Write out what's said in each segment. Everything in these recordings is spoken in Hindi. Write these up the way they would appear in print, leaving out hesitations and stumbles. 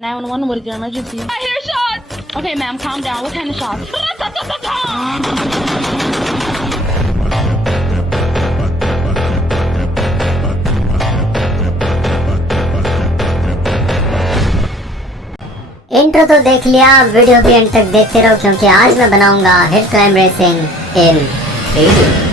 911, what is your emergency? I hear shots! Okay, ma'am, calm down. What kind of shots? Intro तो देख लिया, वीडियो भी एंड तक देखते रहो क्योंकि आज मैं बनाऊंगा हिल क्लाइंब रेसिंग इन 3D।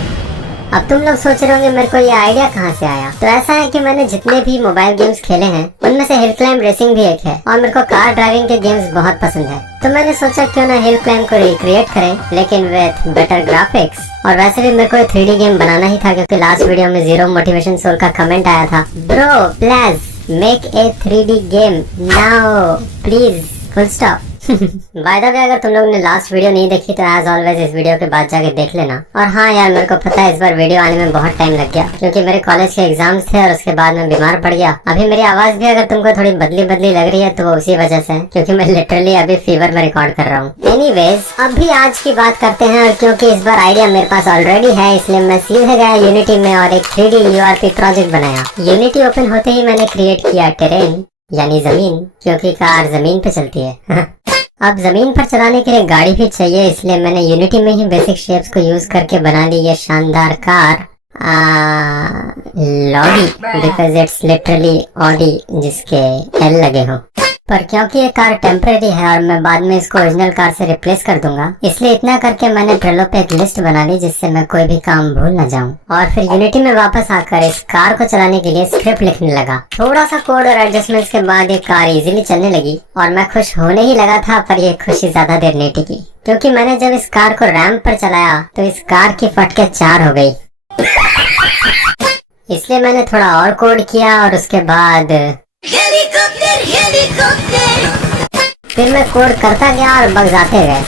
अब तुम लोग सोच रहे होंगे मेरे को ये आइडिया कहाँ से आया। तो ऐसा है कि मैंने जितने भी मोबाइल गेम्स खेले हैं उनमें से हिल क्लाइंब रेसिंग भी एक है और मेरे को कार ड्राइविंग के गेम्स बहुत पसंद है। तो मैंने सोचा क्यों ना हिल क्लाइंब को रिक्रिएट करें, लेकिन विद बेटर ग्राफिक्स। और वैसे भी मेरे को 3D गेम बनाना ही था क्योंकि लास्ट वीडियो में जीरो मोटिवेशन सोल का कमेंट आया था, bro please make a 3D game now please full stop. By the way, अगर तुम लोगों ने लास्ट वीडियो नहीं देखी तो एज ऑलवेज इस वीडियो के बाद जाके देख लेना। और हाँ यार, मेरे को पता है इस बार वीडियो आने में बहुत टाइम लग गया क्योंकि मेरे कॉलेज के एग्जाम्स थे और उसके बाद मैं बीमार पड़ गया। अभी मेरी आवाज भी अगर तुमको थोड़ी बदली बदली लग रही है तो वो उसी वजह से क्योंकि मैं लिटरली अभी फीवर में रिकॉर्ड कर रहा हूँ। एनीवेज, अभी आज की बात करते हैं और क्योंकि इस बार आइडिया मेरे पास ऑलरेडी है इसलिए मैं सीधे गया यूनिटी में और एक 3D URP प्रोजेक्ट बनाया। यूनिटी ओपन होते ही मैंने क्रिएट किया टेरेन यानी जमीन, क्योंकि कार जमीन पे चलती है। अब जमीन पर चलाने के लिए गाड़ी भी चाहिए, इसलिए मैंने यूनिटी में ही बेसिक शेप्स को यूज करके बना ली ये शानदार कार लॉडी, बिकॉज इट्स लिटरली ऑडी जिसके एल लगे हो। पर क्योंकि ये कार टेम्परेरी है और मैं बाद में इसको ओरिजिनल कार से रिप्लेस कर दूंगा, इसलिए इतना करके मैंने ट्रेलो पे एक लिस्ट बना ली जिससे मैं कोई भी काम भूल न जाऊं। और फिर यूनिटी में वापस आकर इस कार को चलाने के लिए स्क्रिप्ट लिखने लगा। थोड़ा सा कोड और एडजस्टमेंट्स के बाद ये कार इजीली चलने लगी और मैं खुश होने ही लगा था। पर ये खुशी ज्यादा देर नहीं टिकी क्योंकि मैंने जब इस कार को रैंप पर चलाया तो इस कार की फटके 4 हो गई। इसलिए मैंने थोड़ा और कोड किया और उसके बाद फिर मैं कोड करता गया और बग्स आते गए।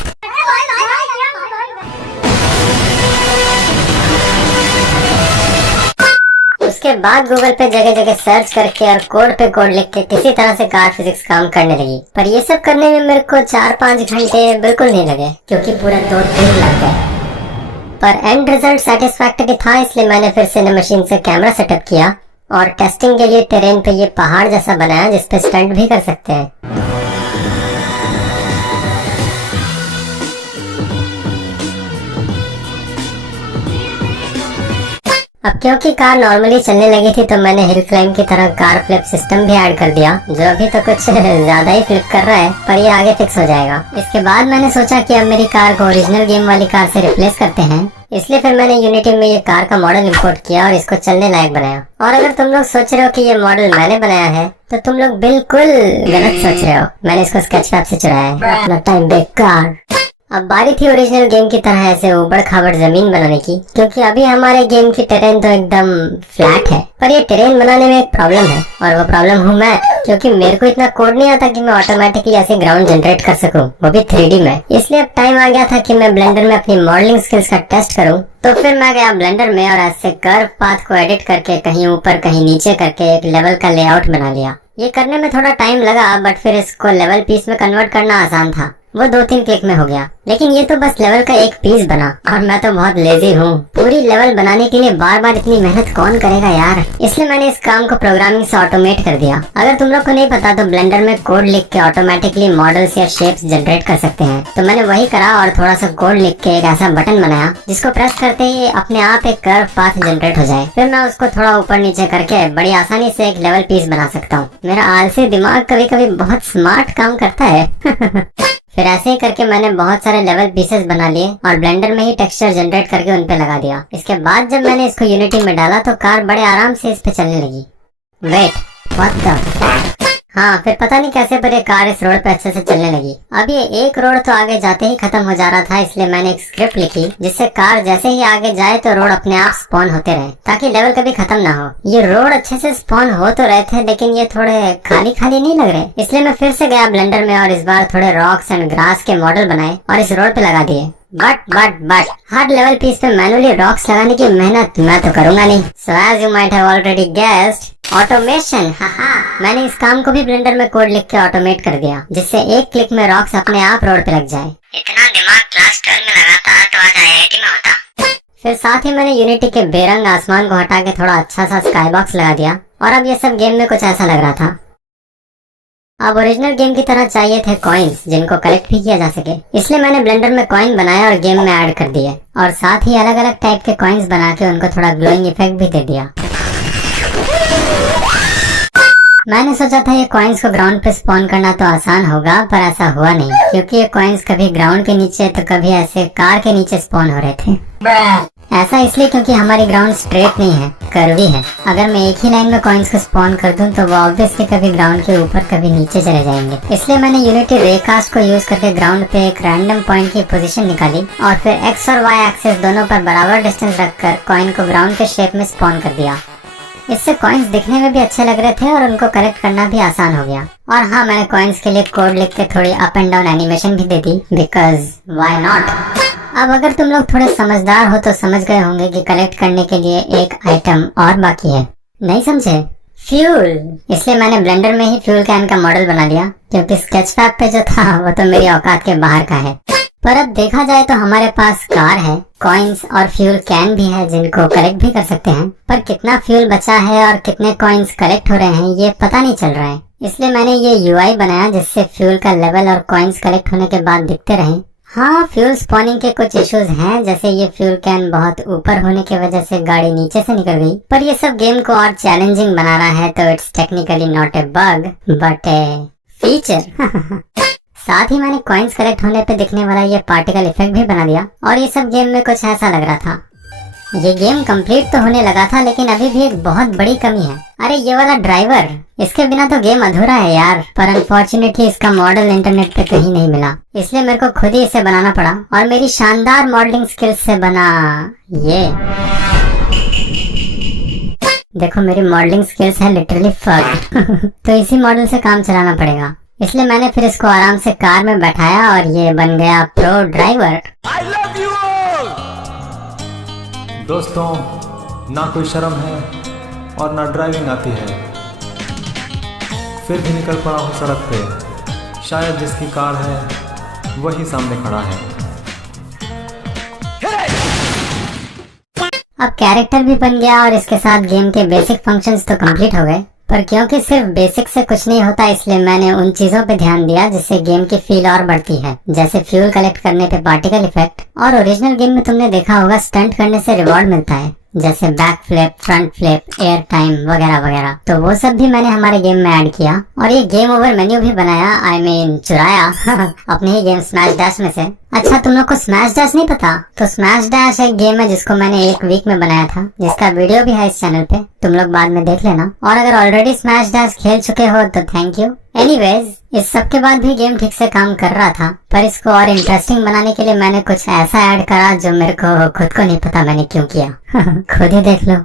उसके बाद गूगल पे जगह जगह सर्च करके और कोड पे कोड लिख के किसी तरह से कार फिजिक्स काम करने लगी। पर ये सब करने में मेरे को 4-5 घंटे बिल्कुल नहीं लगे क्योंकि पूरा 2 दिन लग गए। पर एंड रिजल्ट सेटिस्फैक्टरी था, इसलिए मैंने फिर से मशीन से कैमरा सेटअप किया और टेस्टिंग के लिए टेरेन पे ये पहाड़ जैसा बनाया जिसपे स्टंट भी कर सकते हैं। अब क्योंकि कार नॉर्मली चलने लगी थी तो मैंने हिल क्लाइंब की तरह कार फ्लिप सिस्टम भी ऐड कर दिया, जो अभी तो कुछ ज्यादा ही फ्लिप कर रहा है पर ये आगे फिक्स हो जाएगा। इसके बाद मैंने सोचा कि अब मेरी कार को ओरिजिनल गेम वाली कार से रिप्लेस करते हैं, इसलिए फिर मैंने यूनिटी में ये कार का मॉडल इंपोर्ट किया और इसको चलने लायक बनाया। और अगर तुम लोग सोच रहे हो कि ये मॉडल मैंने बनाया है तो तुम लोग बिल्कुल गलत सोच रहे हो। मैंने इसको स्केचपैड से चुराया है, अपना टाइम बेकार। अब बारी थी ओरिजिनल गेम की तरह ऐसे उबड़ खाबड़ जमीन बनाने की, क्योंकि अभी हमारे गेम की टेरेन तो एकदम फ्लैट है। पर ये टेरेन बनाने में एक प्रॉब्लम है और वो प्रॉब्लम हूँ मैं, क्योंकि मेरे को इतना कोड नहीं आता कि मैं ऑटोमेटिकली ऐसे ग्राउंड जनरेट कर सकूं, वो भी 3D में। इसलिए अब टाइम आ गया था कि मैं ब्लेंडर में अपनी मॉडलिंग स्किल्स का टेस्ट करूं। तो फिर मैं गया ब्लेंडर में और ऐसे कर्व पाथ को एडिट करके कहीं ऊपर कहीं नीचे करके एक लेवल का लेआउट बना लिया। ये करने में थोड़ा टाइम लगा बट फिर इसको लेवल पीस में कन्वर्ट करना आसान था, वो 2-3 क्लिक में हो गया। लेकिन ये तो बस लेवल का एक पीस बना और मैं तो बहुत लेजी हूँ। पूरी लेवल बनाने के लिए बार बार इतनी मेहनत कौन करेगा यार, इसलिए मैंने इस काम को प्रोग्रामिंग से ऑटोमेट कर दिया। अगर तुम लोग को नहीं पता तो ब्लेंडर में कोड लिख के ऑटोमेटिकली मॉडल्स या शेप्स जनरेट कर सकते हैं। तो मैंने वही करा और थोड़ा सा कोड लिख के एक ऐसा बटन बनाया जिसको प्रेस करते ही अपने आप एक कर्व पाथ जनरेट हो जाए। फिर मैं उसको थोड़ा ऊपर नीचे करके बड़ी आसानी से एक लेवल पीस बना सकता हूँ। मेरा आलसी दिमाग कभी कभी बहुत स्मार्ट काम करता है। फिर ऐसे ही करके मैंने बहुत सारे लेवल पीसेस बना लिए और ब्लेंडर में ही टेक्सचर जनरेट करके उन पे लगा दिया। इसके बाद जब मैंने इसको यूनिटी में डाला तो कार बड़े आराम से इस पे चलने लगी। Wait, what the fuck? हाँ, फिर पता नहीं कैसे पर ये कार इस रोड पे अच्छे से चलने लगी। अब ये एक रोड तो आगे जाते ही खत्म हो जा रहा था, इसलिए मैंने एक स्क्रिप्ट लिखी जिससे कार जैसे ही आगे जाए तो रोड अपने आप स्पॉन होते रहे ताकि लेवल कभी खत्म ना हो। ये रोड अच्छे से स्पॉन हो तो रहे थे लेकिन ये थोड़े खाली खाली नहीं लग रहे, इसलिए मैं फिर से गया ब्लेंडर में और इस बार थोड़े रॉक्स एंड ग्रास के मॉडल बनाए और इस रोड पे लगा दिए। बट हर लेवल पीस पे मैनुअली रॉक्स लगाने की मेहनत मैं तो करूंगा नहीं। So as you might have already guessed, automation. मैंने इस काम को भी ब्लेंडर में कोड लिख के ऑटोमेट कर दिया जिससे एक क्लिक में रॉक्स अपने आप रोड पे लग जाए। इतना दिमाग क्लास 12 में लगाता तो आज IIT में होता। फिर साथ ही मैंने यूनिटी के बेरंग आसमान को हटा के थोड़ा अच्छा सा स्काई बॉक्स लगा दिया और अब ये सब गेम में कुछ ऐसा लग रहा था। अब ओरिजिनल गेम की तरह चाहिए थे कॉइन्स जिनको कलेक्ट भी किया जा सके, इसलिए मैंने ब्लेंडर में कॉइन बनाया और गेम में ऐड कर दिए, और साथ ही अलग अलग टाइप के कॉइन्स बना के उनको थोड़ा ग्लोइंग इफेक्ट भी दे दिया। मैंने सोचा था ये कॉइन्स को ग्राउंड पे स्पॉन करना तो आसान होगा, पर ऐसा हुआ नहीं, क्योंकि ये कॉइन्स कभी ग्राउंड के नीचे तो कभी ऐसे कार के नीचे स्पॉन हो रहे थे। ऐसा इसलिए क्योंकि हमारी ग्राउंड स्ट्रेट नहीं है, कर्वी है। अगर मैं एक ही लाइन में कॉइन्स को स्पॉन कर दूं तो वो ऑब्वियसली कभी ग्राउंड के ऊपर कभी नीचे चले जाएंगे। इसलिए मैंने यूनिटी रेकास्ट को यूज करके ग्राउंड पे एक रैंडम पॉइंट की पोजीशन निकाली और फिर एक्स और वाई एक्सिस दोनों पर बराबर डिस्टेंस रखकर कॉइन को ग्राउंड के शेप में स्पॉन कर दिया। इससे कॉइन्स दिखने में भी अच्छे लग रहे थे और उनको कलेक्ट करना भी आसान हो गया। और हाँ, मैंने कॉइन्स के लिए कोड लिख के थोड़ी अप एंड डाउन एनिमेशन भी दे दी, बिकॉज व्हाई नॉट। अब अगर तुम लोग थोड़े समझदार हो तो समझ गए होंगे कि कलेक्ट करने के लिए एक आइटम और बाकी है। नहीं समझे? फ्यूल। इसलिए मैंने ब्लेंडर में ही फ्यूल कैन का मॉडल बना लिया, क्योंकि स्केचपैड पे जो था वो तो मेरी औकात के बाहर का है। पर अब देखा जाए तो हमारे पास कार है, कॉइन्स और फ्यूल कैन भी है जिनको कलेक्ट भी कर सकते हैं, पर कितना फ्यूल बचा है और कितने कॉइन्स कलेक्ट हो रहे हैं ये पता नहीं चल रहा है। इसलिए मैंने ये यूआई बनाया जिससे फ्यूल का लेवल और कॉइन्स कलेक्ट होने के बाद दिखते रहें। हाँ, फ्यूल स्पॉनिंग के कुछ इश्यूज हैं, जैसे ये फ्यूल कैन बहुत ऊपर होने की वजह से गाड़ी नीचे से निकल गई, पर ये सब गेम को और चैलेंजिंग बना रहा है, तो it's technically not a bug but A feature. साथ ही मैंने कॉइन्स कलेक्ट होने पे दिखने वाला ये पार्टिकल इफेक्ट भी बना दिया, और ये सब गेम में कुछ ऐसा लग रहा था। ये गेम कंप्लीट तो होने लगा था, लेकिन अभी भी एक बहुत बड़ी कमी है। अरे ये वाला ड्राइवर, इसके बिना तो गेम अधूरा है यार। पर अनफॉर्चुनेटली इसका मॉडल इंटरनेट पे कहीं नहीं मिला, इसलिए मेरे को खुद ही इसे बनाना पड़ा, और मेरी शानदार मॉडलिंग स्किल्स से बना ये। देखो मेरी मॉडलिंग स्किल्स है लिटरली फक। तो इसी मॉडल से काम चलाना पड़ेगा, इसलिए मैंने फिर इसको आराम से कार में बैठाया और ये बन गया pro driver. I love you all! दोस्तों, ना कोई शर्म है और ना ड्राइविंग आती है, फिर भी निकल पड़ा हूँ सड़क पे। शायद जिसकी कार है वही सामने खड़ा है। अब कैरेक्टर भी बन गया और इसके साथ गेम के बेसिक फंक्शंस तो कंप्लीट हो गए, पर क्योंकि सिर्फ बेसिक से कुछ नहीं होता, इसलिए मैंने उन चीजों पे ध्यान दिया जिससे गेम की फील और बढ़ती है, जैसे फ्यूल कलेक्ट करने पे पार्टिकल इफेक्ट, और ओरिजिनल गेम में तुमने देखा होगा स्टंट करने से रिवॉर्ड मिलता है, जैसे back flip, front flip, air time वगैरह वगैरह। तो वो सब भी मैंने हमारे गेम में ऐड किया, और ये गेम ओवर मेन्यू भी बनाया, I mean, चुराया अपने ही गेम स्मैश डैश में से। अच्छा, तुम लोग को स्मैश डैश नहीं पता? तो स्मैश डैश एक गेम है जिसको मैंने एक वीक में बनाया था, जिसका वीडियो भी है इस चैनल पे, तुम लोग बाद में देख लेना। और अगर ऑलरेडी स्मैश डैश खेल चुके हो तो थैंक यू। एनीवेज, इस सब के बाद भी गेम ठीक से काम कर रहा था, पर इसको और इंटरेस्टिंग बनाने के लिए मैंने कुछ ऐसा ऐड करा जो मेरे को खुद को नहीं पता मैंने क्यों किया। खुद ही देख लो।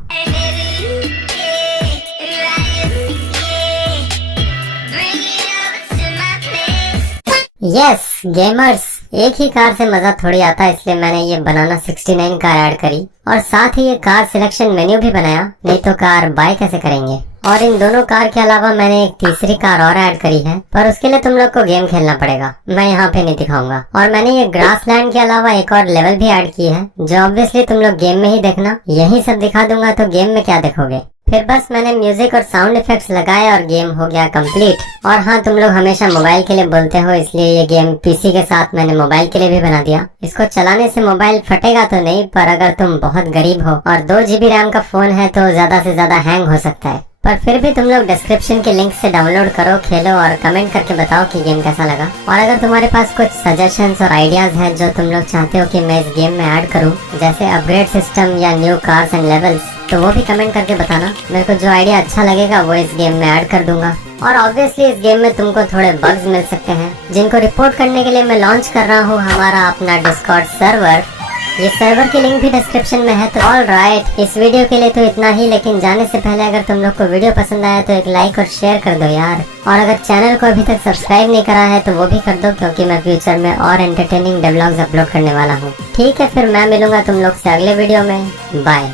यस गेमर्स, एक ही कार से मजा थोड़ी आता, इसलिए मैंने ये बनाना 69 कार ऐड करी, और साथ ही ये कार सिलेक्शन मेन्यू भी बनाया, नहीं तो कार बाय कैसे करेंगे। और इन दोनों कार के अलावा मैंने एक तीसरी कार और ऐड करी है, पर उसके लिए तुम लोग को गेम खेलना पड़ेगा, मैं यहाँ पे नहीं दिखाऊंगा। और मैंने ये ग्रासलैंड के अलावा एक और लेवल भी ऐड की है, जो ऑब्वियसली तुम लोग गेम में ही देखना, यही सब दिखा दूंगा तो गेम में क्या देखोगे। फिर बस मैंने म्यूजिक और साउंड इफेक्ट्स लगाए और गेम हो गया कंप्लीट। और हाँ, तुम लोग हमेशा मोबाइल के लिए बोलते हो, इसलिए ये गेम पीसी के साथ मैंने मोबाइल के लिए भी बना दिया। इसको चलाने से मोबाइल फटेगा तो नहीं, पर अगर तुम बहुत गरीब हो और 2 GB रैम का फोन है तो ज्यादा से ज्यादा हैंग हो सकता है। पर फिर भी तुम लोग डिस्क्रिप्शन के लिंक से डाउनलोड करो, खेलो और कमेंट करके बताओ कि गेम कैसा लगा। और अगर तुम्हारे पास कुछ सजेशंस और आइडियाज हैं जो तुम लोग चाहते हो कि मैं इस गेम में ऐड करूं, जैसे अपग्रेड सिस्टम या न्यू कार्स एंड लेवल्स, तो वो भी कमेंट करके बताना। मेरे को जो आइडिया अच्छा लगेगा वो इस गेम में ऐड कर दूंगा। और ऑब्वियसली इस गेम में तुमको थोड़े बग्स मिल सकते हैं, जिनको रिपोर्ट करने के लिए मैं लॉन्च कर रहा हूँ हमारा अपना डिस्कॉर्ड सर्वर। ये सर्वर की लिंक भी डिस्क्रिप्शन में है। तो ऑल राइट, इस वीडियो के लिए तो इतना ही, लेकिन जाने से पहले अगर तुम लोग को वीडियो पसंद आया तो एक लाइक और शेयर कर दो यार। और अगर चैनल को अभी तक सब्सक्राइब नहीं करा है तो वो भी कर दो, क्योंकि मैं फ्यूचर में और एंटरटेनिंग व्लॉग्स अपलोड करने वाला हूँ। ठीक है, फिर मैं मिलूंगा तुम लोग से अगले वीडियो में। बाय।